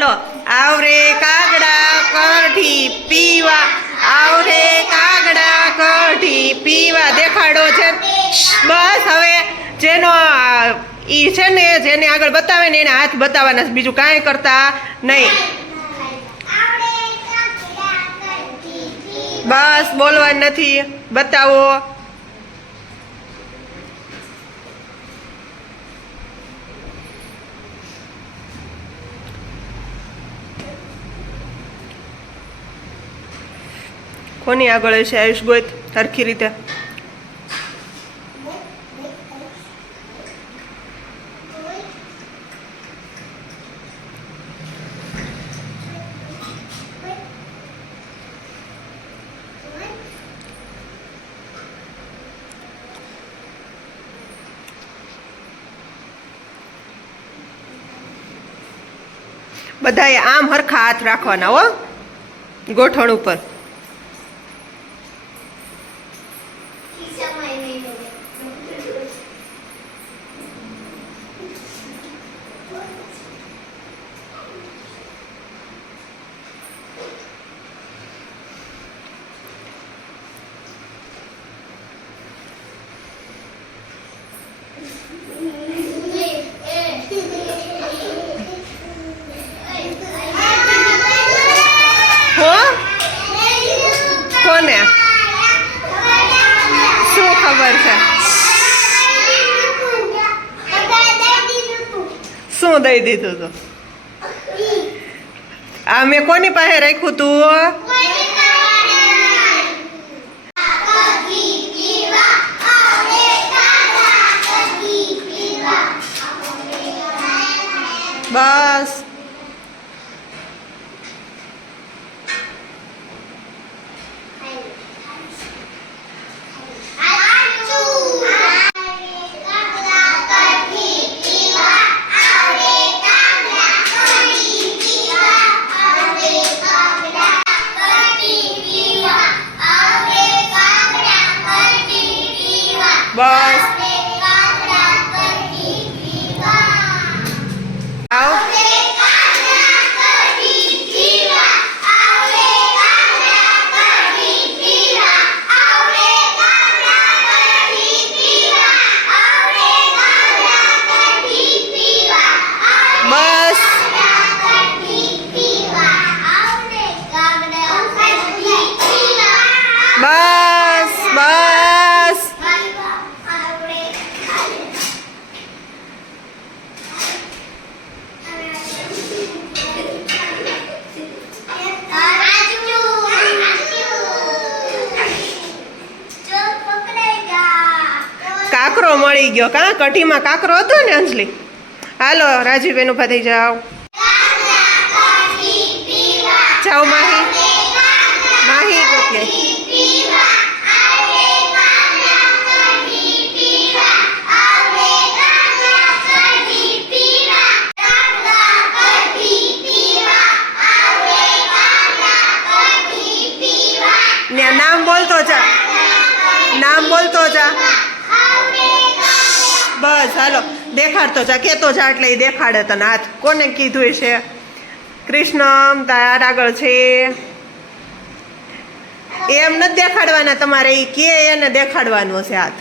લો. આવરે કાગડા કઢી પીવા. આવરે કાગડા કઢી પીવા. દેખાડો છે. બસ હવે જેનો ઈ છે ને, જેને આગળ બતાવે ને એને હાથ બતાવવાના. બીજું કાંઈ કરતા નહીં. બસ, બોલવા નથી. બતાવો. કોની આગળ હશે આયુષ ગોત સરખી રીતે બધાએ આમ હરખા હાથ રાખવાના હો. ગોઠણ ઉપર. શું દઈ દીધું તું આ મેં કોની પાસે રાખ્યું તું બસ બસ કાકરો ગયો કાં? કઢીમાં કાકરો હતો ને, અંજલી? હાલો, રાજીવબેન ઊભા થઈ જાઓ. જાઓ, માહી. માહી ગોતલે નામ બોલતો જા. નામ બોલતો જા. બસ, હાલો. દેખાડતો જા, કેતો જા એટલે એ દેખાડે તને હાથ. કોને કીધું છે? કૃષ્ણ તાર આગળ છે. એમ નથી દેખાડવાના તમારે એ કે એને દેખાડવાનું છે હાથ.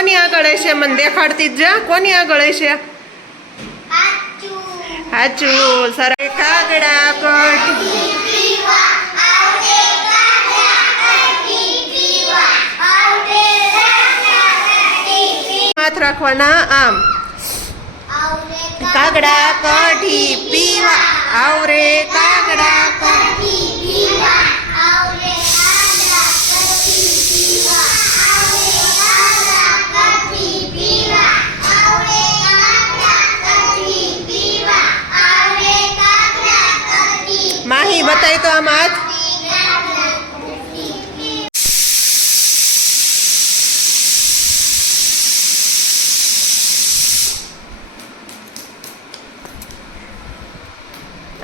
કોની આગળ હશે? મને દેખાડતી જ કોની આગળ હશે? હાચું. સરસ કાગડા કઢી હાથ રાખવાના આમ. કાગડા કઢી પીવા. આવરે કાગડા કઢી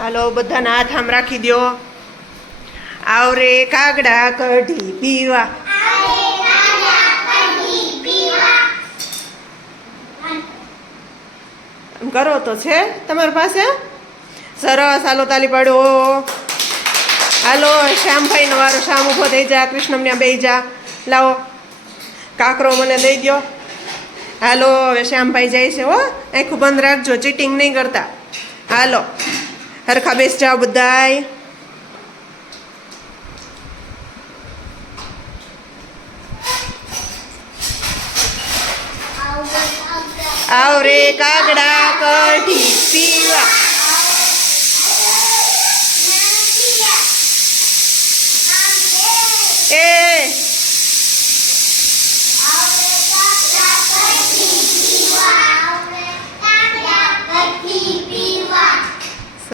હાલો, બધાના હાથ આમ રાખી દ્યો. આવરે કાગડા કઢી પીવા. કરો તો છે તમારી પાસે? સરસ, હાલો, તાલી પાડો. હાલો શ્યામભાઈ નો વારો શ્યામ ઊભો થઈ જા કૃષ્ણમને બે જા. લાવો. કાકરો મને દઈ દો હાલો, હવે શ્યામભાઈ જાય છે, હો. આખું બંધ રાખજો, ચીટિંગ નહીં કરતા. હાલો. હરખા બેસ જાઓ બધાય આવરે કાગડા કઢી પીવા એ